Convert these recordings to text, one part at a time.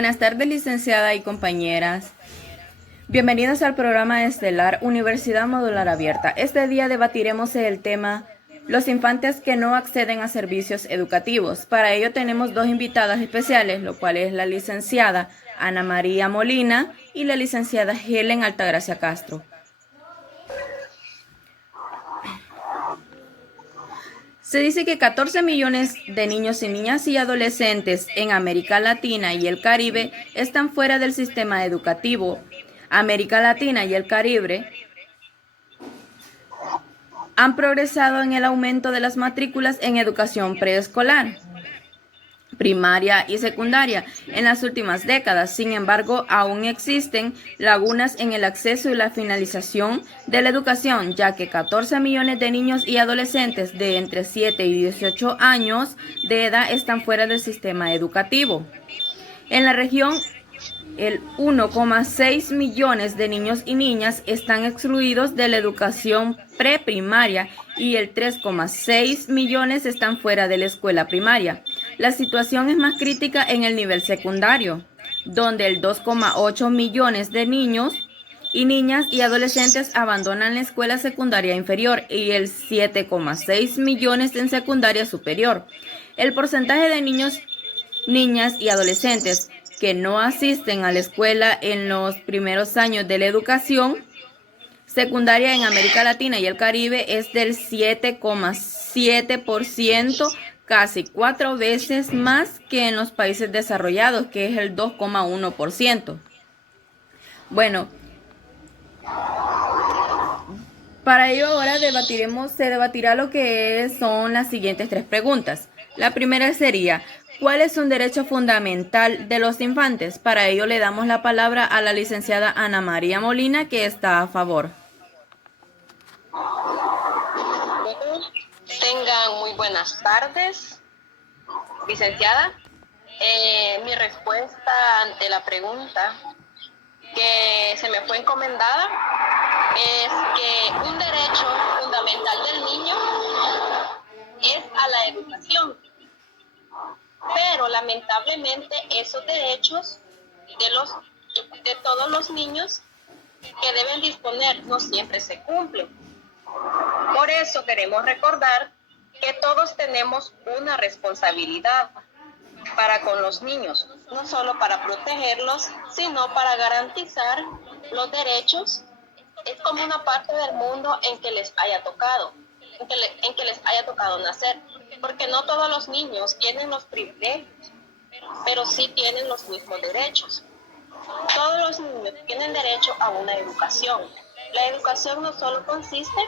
Buenas tardes, licenciada y compañeras. Bienvenidos al programa estelar Universidad Modular Abierta. Este día debatiremos el tema los infantes que no acceden a servicios educativos. Para ello tenemos dos invitadas especiales, lo cual es la licenciada Ana María Molina y la licenciada Helen Altagracia Castro. Se dice que 14 millones de niños y niñas y adolescentes en América Latina y el Caribe están fuera del sistema educativo. América Latina y el Caribe han progresado en el aumento de las matrículas en educación preescolar, primaria y secundaria en las últimas décadas. Sin embargo, aún existen lagunas en el acceso y la finalización de la educación, ya que 14 millones de niños y adolescentes de entre 7 y 18 años de edad están fuera del sistema educativo. En la región, el 1,6 millones de niños y niñas están excluidos de la educación preprimaria y el 3,6 millones están fuera de la escuela primaria. La situación es más crítica en el nivel secundario, donde el 2,8 millones de niños y niñas y adolescentes abandonan la escuela secundaria inferior y el 7,6 millones en secundaria superior. El porcentaje de niños, niñas y adolescentes que no asisten a la escuela en los primeros años de la educación secundaria en América Latina y el Caribe es del 7,7%, casi 4 veces más que en los países desarrollados, que es el 2,1%. Bueno, para ello ahora se debatirá lo que son las siguientes 3 preguntas. La primera sería, ¿cuál es un derecho fundamental de los infantes? Para ello le damos la palabra a la licenciada Ana María Molina, que está a favor. Tengan muy buenas tardes, licenciada. Mi respuesta ante la pregunta que se me fue encomendada es que un derecho fundamental del niño es a la educación, pero lamentablemente esos derechos de todos los niños que deben disponer no siempre se cumplen. Por eso queremos recordar que todos tenemos una responsabilidad para con los niños, no solo para protegerlos, sino para garantizar los derechos. Es como una parte del mundo en que les haya tocado, en que les haya tocado nacer, porque no todos los niños tienen los privilegios, pero sí tienen los mismos derechos. Todos los niños tienen derecho a una educación. La educación no solo consiste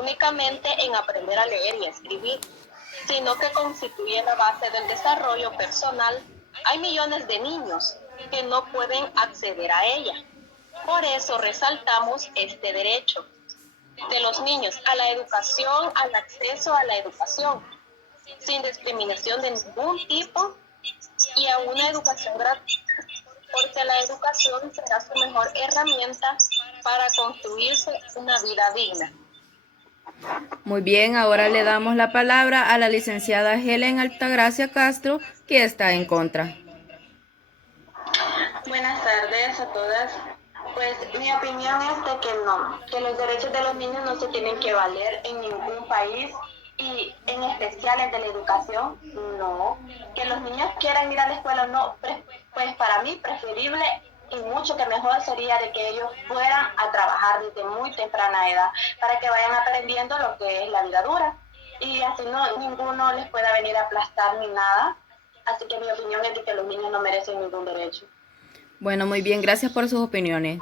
únicamente en aprender a leer y a escribir, sino que constituye la base del desarrollo personal. Hay millones de niños que no pueden acceder a ella. Por eso resaltamos este derecho de los niños a la educación, al acceso a la educación, sin discriminación de ningún tipo y a una educación gratuita, porque la educación será su mejor herramienta para construirse una vida digna. Muy bien, ahora le damos la palabra a la licenciada Helen Altagracia Castro, que está en contra. Buenas tardes a todas. Pues mi opinión es de que no, que los derechos de los niños no se tienen que valer en ningún país y en especial el de la educación, no. Que los niños quieran ir a la escuela, no, pues para mí preferible y mucho que mejor sería de que ellos fueran a trabajar desde muy temprana edad para que vayan aprendiendo lo que es la vida dura y así no ninguno les pueda venir a aplastar ni nada. Así que mi opinión es de que los niños no merecen ningún derecho. Bueno, muy bien, gracias por sus opiniones.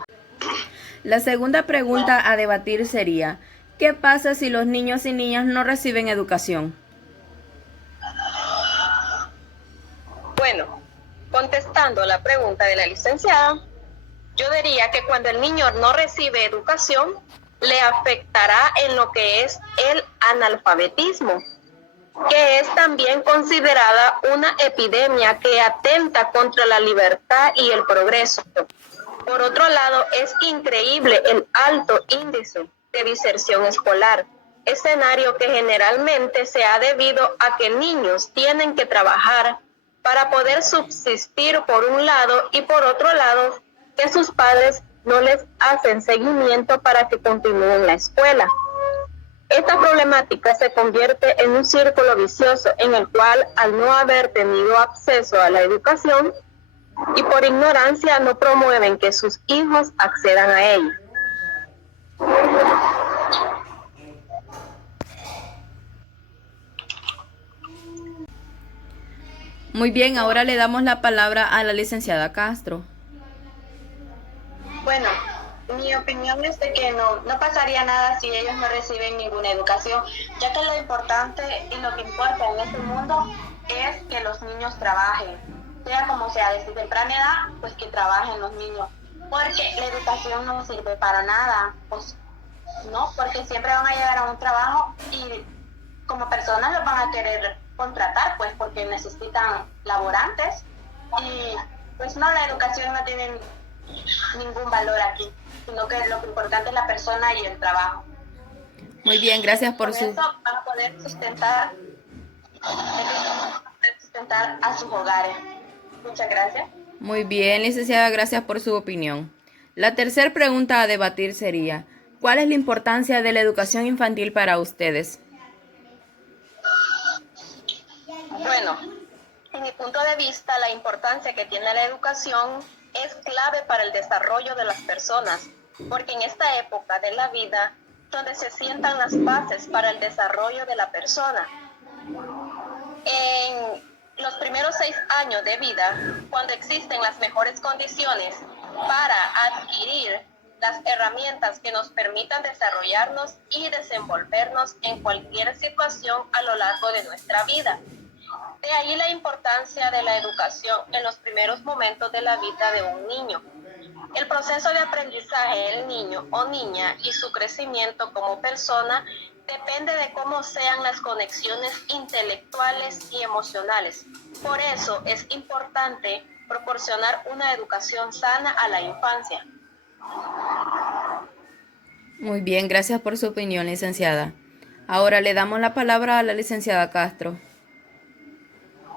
La segunda pregunta a debatir sería, ¿qué pasa si los niños y niñas no reciben educación? Bueno, contestando la pregunta de la licenciada, yo diría que cuando el niño no recibe educación, le afectará en lo que es el analfabetismo, que es también considerada una epidemia que atenta contra la libertad y el progreso. Por otro lado, es increíble el alto índice de diserción escolar, escenario que generalmente se ha debido a que niños tienen que trabajar para poder subsistir por un lado y por otro lado que sus padres no les hacen seguimiento para que continúen la escuela. Esta problemática se convierte en un círculo vicioso en el cual, al no haber tenido acceso a la educación y por ignorancia, no promueven que sus hijos accedan a ella. Muy bien, ahora le damos la palabra a la licenciada Castro. Bueno, mi opinión es de que no pasaría nada si ellos no reciben ninguna educación, ya que lo importante y lo que importa en este mundo es que los niños trabajen, sea como sea, desde temprana edad, pues que trabajen los niños, porque la educación no sirve para nada, pues no, porque siempre van a llegar a un trabajo y como personas los van a querer contratar, pues porque necesitan laborantes y pues no, la educación no tiene ningún valor aquí, sino que lo importante es la persona y el trabajo. Muy bien, gracias por Eso van a poder sustentar a sus hogares. Muchas gracias. Muy bien, licenciada, gracias por su opinión. La tercera pregunta a debatir sería, ¿cuál es la importancia de la educación infantil para ustedes? Bueno, en mi punto de vista, la importancia que tiene la educación es clave para el desarrollo de las personas, porque en esta época de la vida, donde se sientan las bases para el desarrollo de la persona. En los primeros 6 años de vida, cuando existen las mejores condiciones para adquirir las herramientas que nos permitan desarrollarnos y desenvolvernos en cualquier situación a lo largo de nuestra vida. De ahí la importancia de la educación en los primeros momentos de la vida de un niño. El proceso de aprendizaje del niño o niña y su crecimiento como persona depende de cómo sean las conexiones intelectuales y emocionales. Por eso es importante proporcionar una educación sana a la infancia. Muy bien, gracias por su opinión, licenciada. Ahora le damos la palabra a la licenciada Castro.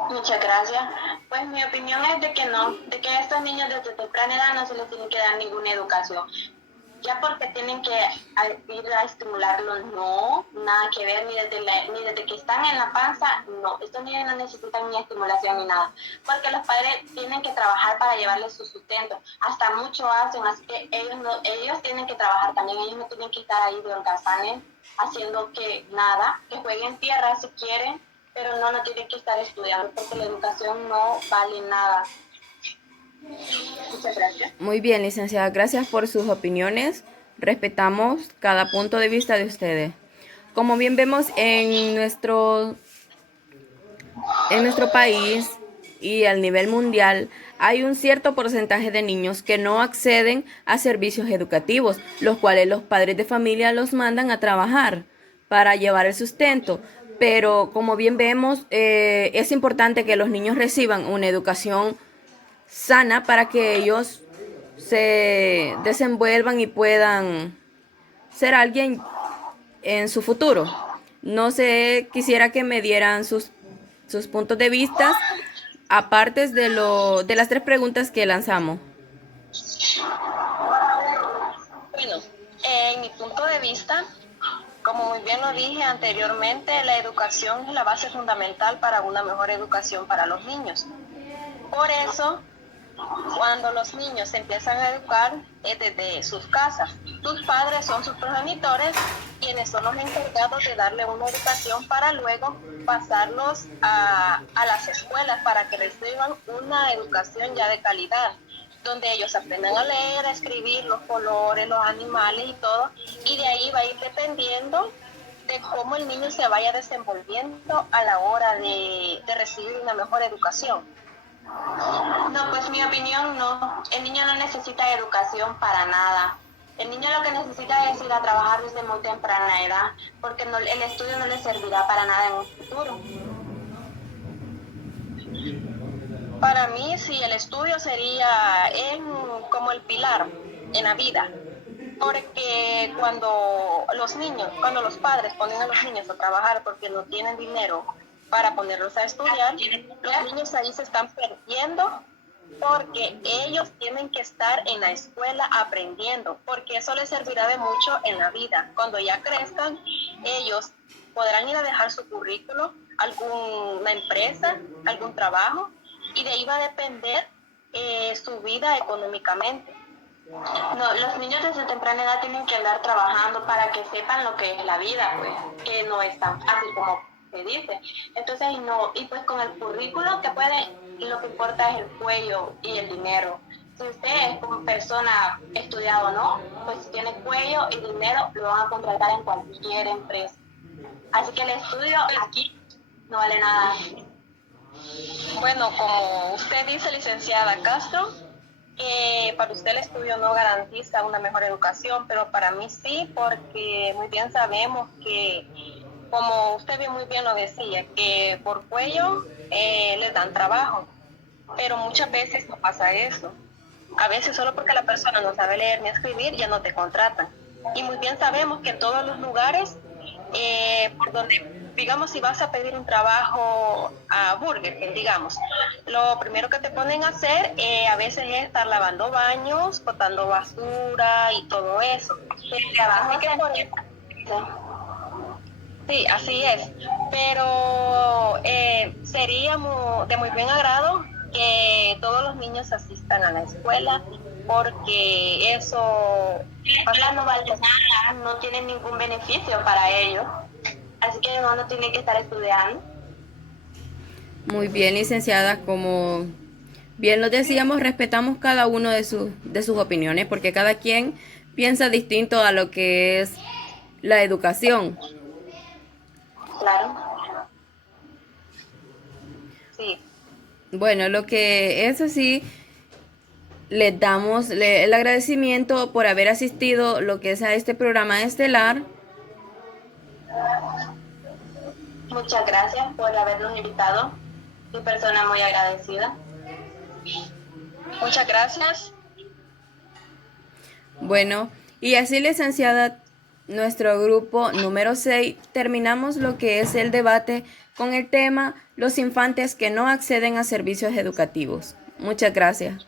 Muchas gracias. Pues mi opinión es de que no, de que a estos niños desde temprana edad no se les tiene que dar ninguna educación. Ya porque tienen que ir a estimularlos, no, nada que ver, ni desde que están en la panza, no, estos niños no necesitan ni estimulación ni nada, porque los padres tienen que trabajar para llevarles su sustento, hasta mucho hacen, así que ellos tienen que trabajar también, ellos no tienen que estar ahí de holgazanes, haciendo que nada, que jueguen tierra si quieren, pero no tienen que estar estudiando, porque la educación no vale nada. Muchas gracias. Muy bien, licenciada, gracias por sus opiniones. Respetamos cada punto de vista de ustedes. Como bien vemos en nuestro país y a nivel mundial, hay un cierto porcentaje de niños que no acceden a servicios educativos, los cuales los padres de familia los mandan a trabajar para llevar el sustento. Pero como bien vemos, es importante que los niños reciban una educación sana para que ellos se desenvuelvan y puedan ser alguien en su futuro. No sé, quisiera que me dieran sus puntos de vista, aparte de las 3 preguntas que lanzamos. Bueno, en mi punto de vista, como muy bien lo dije anteriormente, la educación es la base fundamental para una mejor educación para los niños. Por eso, cuando los niños se empiezan a educar es desde sus casas. Sus padres son sus progenitores, quienes son los encargados de darle una educación para luego pasarlos a las escuelas para que reciban una educación ya de calidad, donde ellos aprendan a leer, a escribir, los colores, los animales y todo, y de ahí va a ir dependiendo de cómo el niño se vaya desenvolviendo a la hora de recibir una mejor educación. No, pues mi opinión no. El niño no necesita educación para nada. El niño lo que necesita es ir a trabajar desde muy temprana edad, porque el estudio no le servirá para nada en un futuro. Para mí, sí, el estudio sería como el pilar en la vida, porque cuando los padres ponen a los niños a trabajar porque no tienen dinero para ponerlos a estudiar, los niños ahí se están perdiendo porque ellos tienen que estar en la escuela aprendiendo, porque eso les servirá de mucho en la vida. Cuando ya crezcan, ellos podrán ir a dejar su currículo a alguna empresa, algún trabajo, y de ahí va a depender su vida económicamente. No, los niños desde temprana edad tienen que andar trabajando para que sepan lo que es la vida, pues, que no es tan fácil como se dice. Entonces, y pues con el currículo que lo que importa es el cuello y el dinero. Si usted es como persona estudiada o no, pues si tiene cuello y dinero, lo van a contratar en cualquier empresa. Así que el estudio aquí no vale nada. Bueno, como usted dice, licenciada Castro, para usted el estudio no garantiza una mejor educación, pero para mí sí, porque muy bien sabemos que, como usted muy bien lo decía, que por cuello les dan trabajo, pero muchas veces no pasa eso. A veces solo porque la persona no sabe leer ni escribir ya no te contratan. Y muy bien sabemos que en todos los lugares, por donde, digamos, si vas a pedir un trabajo a Burger King, digamos, lo primero que te ponen a hacer a veces es estar lavando baños, botando basura y todo eso. Así que por eso, sí, así es. Pero sería de muy buen agrado que todos los niños asistan a la escuela, porque eso La escuela no vale nada, no tiene ningún beneficio para ellos. Así que no tiene que estar estudiando. Muy bien, licenciada, como bien lo decíamos, respetamos cada uno de sus opiniones, porque cada quien piensa distinto a lo que es la educación. Claro. sí. Bueno, lo que es así, les damos el agradecimiento por haber asistido lo que es a este programa estelar. Muchas gracias por habernos invitado. Mi persona muy agradecida. Muchas gracias. Bueno, y así, licenciada, nuestro grupo número 6, terminamos lo que es el debate con el tema los infantes que no acceden a servicios educativos. Muchas gracias.